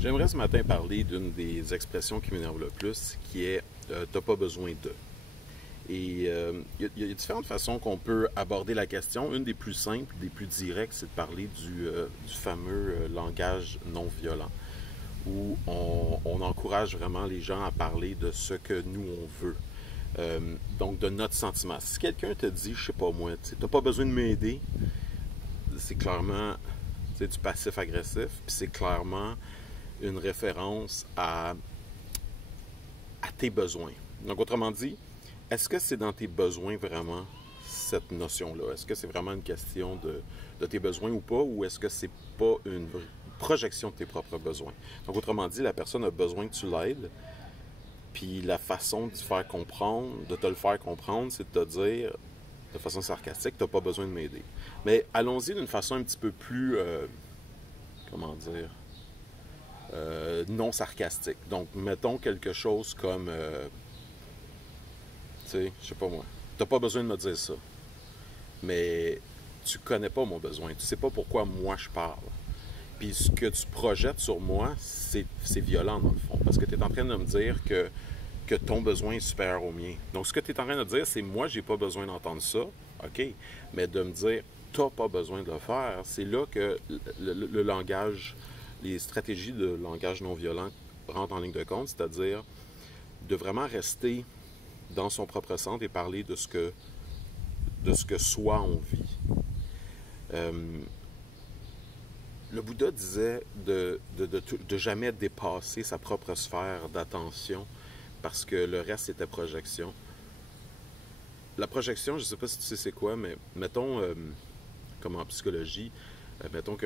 J'aimerais ce matin parler d'une des expressions qui m'énerve le plus, qui est t'as pas besoin de. Et il y a différentes façons qu'on peut aborder la question. Une des plus simples, des plus directes, c'est de parler du fameux langage non violent, où on encourage vraiment les gens à parler de ce que nous on veut. Donc de notre sentiment. Si quelqu'un te dit, je sais pas moi, tu n'as pas besoin de m'aider, c'est clairement du passif-agressif, puis c'est clairement une référence à tes besoins. Donc, autrement dit, est-ce que c'est dans tes besoins vraiment cette notion-là? Est-ce que c'est vraiment une question de tes besoins ou pas, ou est-ce que c'est pas une projection de tes propres besoins? Donc, autrement dit, la personne a besoin que tu l'aides, puis la façon de te le faire comprendre, c'est de te dire de façon sarcastique, tu n'as pas besoin de m'aider. Mais allons-y d'une façon un petit peu plus, comment dire, non sarcastique. Donc, mettons quelque chose comme, tu sais, je sais pas moi, t'as pas besoin de me dire ça, mais tu connais pas mon besoin, tu sais pas pourquoi moi je parle. Puis ce que tu projettes sur moi, c'est violent dans le fond, parce que tu es en train de me dire que ton besoin est supérieur au mien. Donc, ce que tu es en train de dire, c'est moi, j'ai pas besoin d'entendre ça, OK, mais de me dire, t'as pas besoin de le faire, c'est là que le langage, les stratégies de langage non violent rentrent en ligne de compte, c'est-à-dire de vraiment rester dans son propre centre et parler de ce que soi on vit. Le Bouddha disait de jamais dépasser sa propre sphère d'attention parce que le reste était projection. La projection, je ne sais pas si tu sais c'est quoi, mais mettons, comme en psychologie, mettons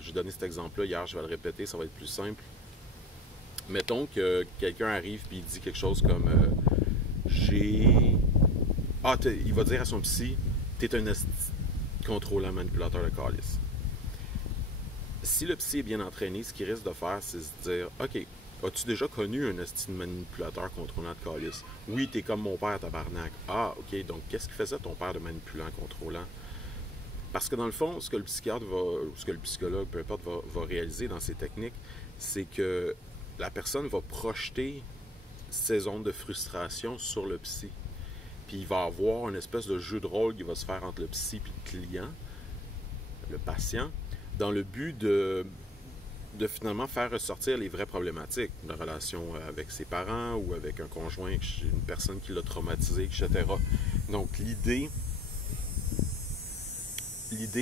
j'ai donné cet exemple-là hier, je vais le répéter, ça va être plus simple. Mettons que quelqu'un arrive et il dit quelque chose comme il va dire à son psy, t'es un contrôlant manipulateur de calice. Si le psy est bien entraîné, ce qu'il risque de faire, c'est se dire, OK, as-tu déjà connu un esti de manipulateur contrôlant de calice? Oui, t'es comme mon père, tabarnak. Ah, OK, donc qu'est-ce qu'il faisait ton père de manipulant, contrôlant? Parce que dans le fond, ce que le psychiatre ou ce que le psychologue, peu importe, va réaliser dans ces techniques, c'est que la personne va projeter ses ondes de frustration sur le psy. Puis il va avoir une espèce de jeu de rôle qui va se faire entre le psy et le client, le patient, dans le but de finalement faire ressortir les vraies problématiques, de relation avec ses parents ou avec un conjoint, une personne qui l'a traumatisé, etc. Donc l'idée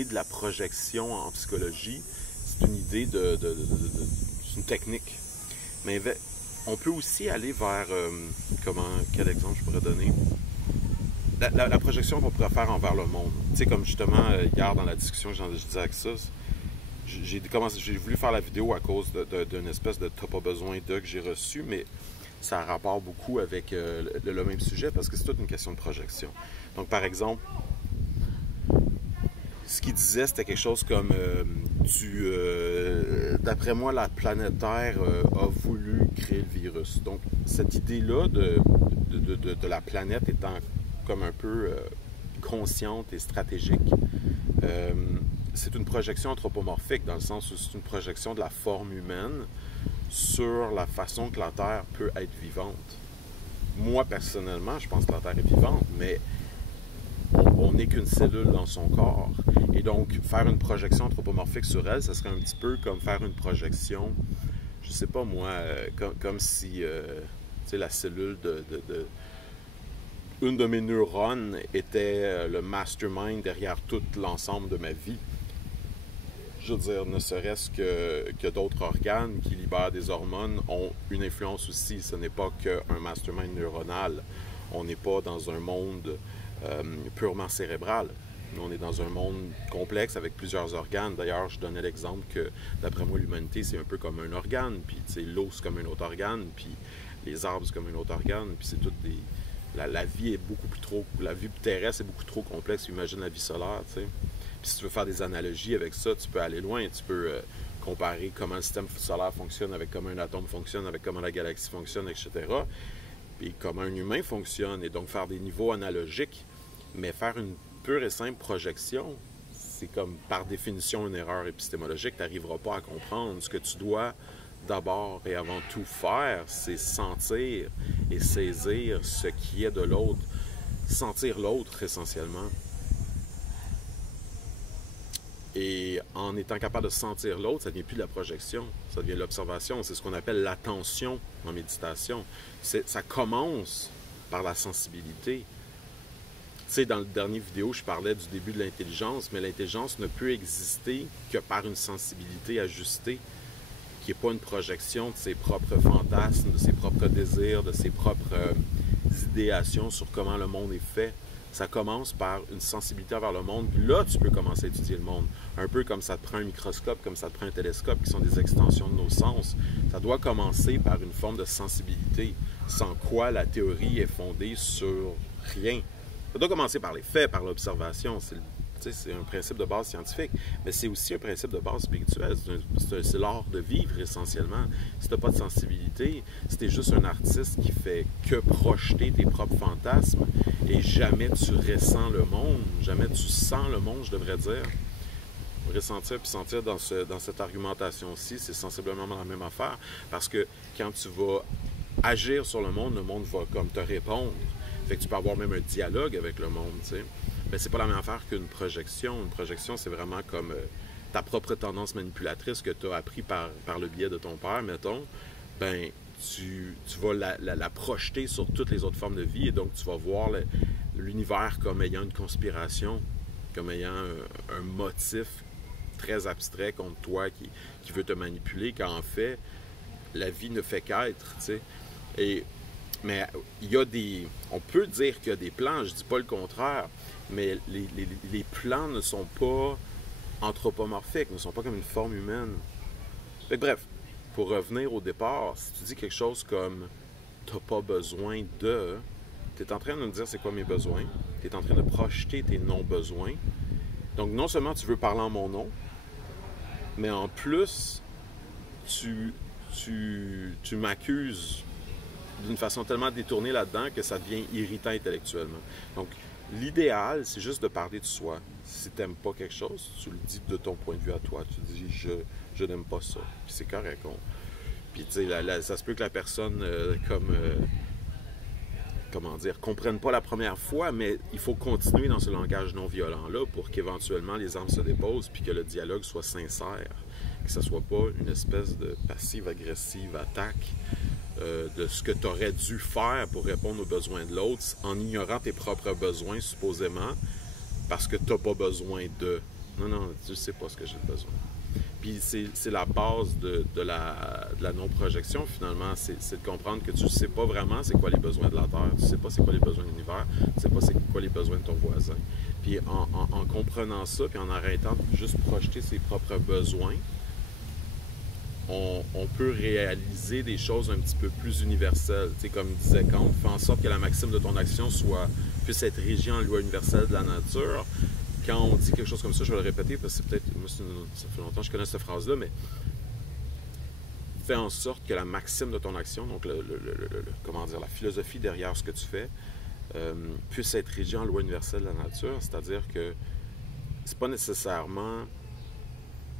de la projection en psychologie, c'est une idée c'est une technique. Mais on peut aussi aller vers, quel exemple je pourrais donner? La projection qu'on pourrait faire envers le monde. Tu sais, comme justement, hier dans la discussion, je disais avec ça, j'ai voulu faire la vidéo à cause d'une espèce de « t'as pas besoin de » que j'ai reçu, mais ça a rapport beaucoup avec le même sujet parce que c'est toute une question de projection. Donc, par exemple, ce qu'il disait, c'était quelque chose comme d'après moi, la planète Terre a voulu créer le virus. Donc, cette idée-là de la planète étant comme un peu consciente et stratégique, c'est une projection anthropomorphique dans le sens où c'est une projection de la forme humaine sur la façon que la Terre peut être vivante. Moi, personnellement, je pense que la Terre est vivante, mais on n'est qu'une cellule dans son corps. Et donc, faire une projection anthropomorphique sur elle, ça serait un petit peu comme faire une projection, je sais pas moi, comme si tu sais, la cellule une de mes neurones était le mastermind derrière tout l'ensemble de ma vie. Je veux dire, ne serait-ce que d'autres organes qui libèrent des hormones ont une influence aussi. Ce n'est pas qu'un mastermind neuronal. On n'est pas dans un monde purement cérébral. On est dans un monde complexe avec plusieurs organes. D'ailleurs, je donnais l'exemple que, d'après moi, l'humanité, c'est un peu comme un organe. Puis, tu sais, l'eau, c'est comme un autre organe. Puis, les arbres, c'est comme un autre organe. Puis, c'est toutes des... La vie est beaucoup plus trop... La vie terrestre est beaucoup trop complexe. Imagine la vie solaire, tu sais. Puis, si tu veux faire des analogies avec ça, tu peux aller loin. Tu peux comparer comment le système solaire fonctionne avec comment un atome fonctionne, avec comment la galaxie fonctionne, etc. Puis, comment un humain fonctionne. Et donc, faire des niveaux analogiques. Mais faire une pure et simple projection, c'est comme par définition une erreur épistémologique. Tu n'arriveras pas à comprendre ce que tu dois d'abord et avant tout faire, c'est sentir et saisir ce qui est de l'autre. Sentir l'autre, essentiellement. Et en étant capable de sentir l'autre, ça ne devient plus de la projection, ça devient de l'observation. C'est ce qu'on appelle l'attention en méditation. Ça commence par la sensibilité. Tu sais, dans le dernier vidéo, je parlais du début de l'intelligence, mais l'intelligence ne peut exister que par une sensibilité ajustée, qui n'est pas une projection de ses propres fantasmes, de ses propres désirs, de ses propres idéations sur comment le monde est fait. Ça commence par une sensibilité envers le monde, puis là, tu peux commencer à étudier le monde. Un peu comme ça te prend un microscope, comme ça te prend un télescope, qui sont des extensions de nos sens. Ça doit commencer par une forme de sensibilité, sans quoi la théorie est fondée sur rien. Ça doit commencer par les faits, par l'observation. C'est un principe de base scientifique, mais c'est aussi un principe de base spirituelle. C'est l'art de vivre, essentiellement. Si tu n'as pas de sensibilité, si tu es juste un artiste qui fait que projeter tes propres fantasmes et jamais tu ressens le monde, jamais tu sens le monde, je devrais dire. Ressentir puis sentir dans cette argumentation-ci, c'est sensiblement la même affaire, parce que quand tu vas agir sur le monde va comme te répondre. Fait que tu peux avoir même un dialogue avec le monde, tu sais. Mais c'est pas la même affaire qu'une projection. Une projection, c'est vraiment comme ta propre tendance manipulatrice que tu as appris par le biais de ton père, mettons. Ben, tu vas la projeter sur toutes les autres formes de vie, et donc tu vas voir l'univers comme ayant une conspiration, comme ayant un motif très abstrait contre toi qui veut te manipuler, quand en fait, la vie ne fait qu'être, tu sais. Mais il y a on peut dire qu'il y a des plans, je dis pas le contraire, mais les plans ne sont pas anthropomorphiques, ne sont pas comme une forme humaine. Fait que bref, pour revenir au départ, si tu dis quelque chose comme « t'as pas besoin de », tu es en train de me dire c'est quoi mes besoins, tu es en train de projeter tes non-besoins. Donc non seulement tu veux parler en mon nom, mais en plus, tu m'accuses d'une façon tellement détournée là-dedans que ça devient irritant intellectuellement. Donc, l'idéal, c'est juste de parler de soi. Si tu n'aimes pas quelque chose, tu le dis de ton point de vue à toi. Tu dis « je n'aime pas ça ». Puis c'est correct. Puis tu sais, ça se peut que la personne, comment dire, comprenne pas la première fois, mais il faut continuer dans ce langage non-violent-là pour qu'éventuellement les armes se déposent puis que le dialogue soit sincère. Que ça soit pas une espèce de passive-agressive attaque de ce que tu aurais dû faire pour répondre aux besoins de l'autre en ignorant tes propres besoins, supposément, parce que tu n'as pas besoin de. Non, tu ne sais pas ce que j'ai besoin. Puis c'est la base de la non-projection, finalement, c'est de comprendre que tu ne sais pas vraiment c'est quoi les besoins de la Terre, tu ne sais pas c'est quoi les besoins de l'univers, tu ne sais pas c'est quoi les besoins de ton voisin. Puis en comprenant ça, puis en arrêtant de juste projeter ses propres besoins, on peut réaliser des choses un petit peu plus universelles. Tu sais, comme disait Kant, fais en sorte que la maxime de ton action puisse être régie en loi universelle de la nature. Quand on dit quelque chose comme ça, je vais le répéter parce que c'est peut-être, moi ça fait longtemps que je connais cette phrase-là, mais fais en sorte que la maxime de ton action, donc comment dire, la philosophie derrière ce que tu fais, puisse être régie en loi universelle de la nature, c'est-à-dire que c'est pas nécessairement,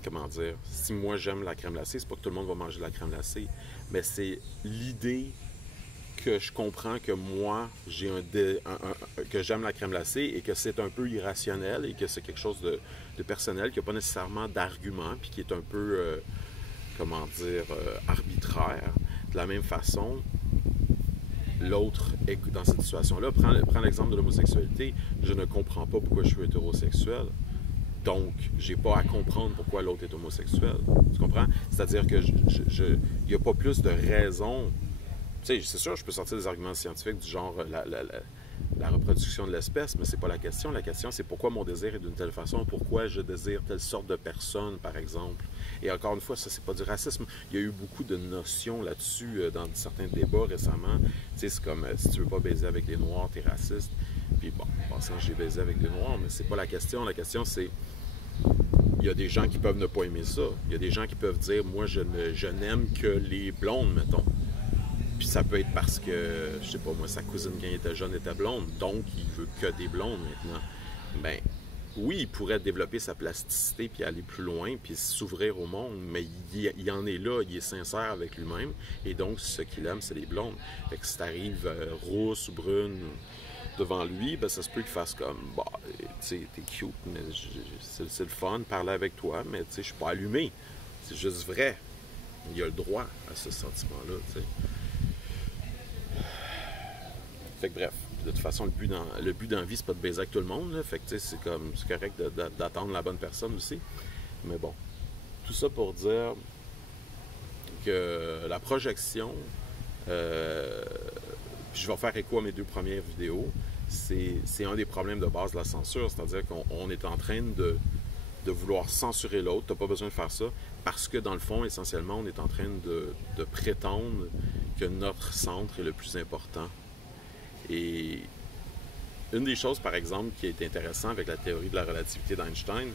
comment dire, si moi j'aime la crème glacée, c'est pas que tout le monde va manger de la crème glacée, mais c'est l'idée que je comprends que moi, que j'aime la crème glacée et que c'est un peu irrationnel et que c'est quelque chose de personnel, qui n'a pas nécessairement d'argument, puis qui est un peu, comment dire, arbitraire. De la même façon, l'autre est dans cette situation-là. Prends l'exemple de l'homosexualité. Je ne comprends pas pourquoi je suis hétérosexuel. Donc, j'ai pas à comprendre pourquoi l'autre est homosexuel. Tu comprends? C'est-à-dire que il n'y a pas plus de raison. Tu sais, c'est sûr, je peux sortir des arguments scientifiques du genre la reproduction de l'espèce, mais c'est pas la question. La question, c'est pourquoi mon désir est d'une telle façon, pourquoi je désire telle sorte de personne, par exemple. Et encore une fois, ça, c'est pas du racisme. Il y a eu beaucoup de notions là-dessus dans certains débats récemment. Tu sais, c'est comme, si tu veux pas baiser avec les Noirs, t'es raciste. Puis bon, en passant, j'ai baisé avec des Noirs, mais c'est pas la question. La question, c'est, il y a des gens qui peuvent ne pas aimer ça. Il y a des gens qui peuvent dire, moi, je n'aime que les blondes, mettons. Puis ça peut être parce que, je sais pas moi, sa cousine quand il était jeune était blonde, donc il veut que des blondes maintenant. Ben oui, il pourrait développer sa plasticité puis aller plus loin puis s'ouvrir au monde, mais il en est là, il est sincère avec lui-même et donc ce qu'il aime, c'est les blondes. Fait que si t'arrives rousse ou brune devant lui, ben ça se peut qu'il fasse comme, bah, tu sais, t'es cute, mais c'est le fun, parler avec toi, mais tu sais, je suis pas allumé. C'est juste vrai. Il a le droit à ce sentiment-là, tu sais. Fait que bref, de toute façon, le but dans la vie, c'est pas de baiser avec tout le monde, là. Fait que tu sais, c'est correct d'attendre la bonne personne aussi. Mais bon, tout ça pour dire que la projection, puis je vais faire écho à mes 2 premières vidéos, c'est un des problèmes de base de la censure, c'est-à-dire qu'on est en train de vouloir censurer l'autre, t'as pas besoin de faire ça, parce que dans le fond, essentiellement, on est en train de prétendre que notre centre est le plus important. Et une des choses, par exemple, qui est intéressante avec la théorie de la relativité d'Einstein,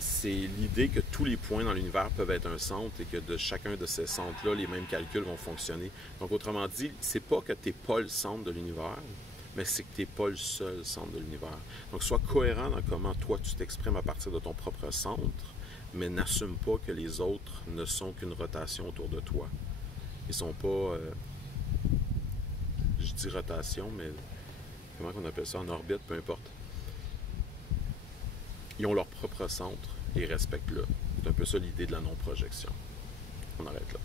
c'est l'idée que tous les points dans l'univers peuvent être un centre et que de chacun de ces centres-là, les mêmes calculs vont fonctionner. Donc, autrement dit, c'est pas que tu n'es pas le centre de l'univers, mais c'est que tu n'es pas le seul centre de l'univers. Donc, sois cohérent dans comment toi tu t'exprimes à partir de ton propre centre, mais n'assume pas que les autres ne sont qu'une rotation autour de toi. Ils sont pas, je dis rotation, mais comment on appelle ça, en orbite, peu importe. Ils ont leur propre centre et respectent-le. C'est un peu ça l'idée de la non-projection. On arrête là.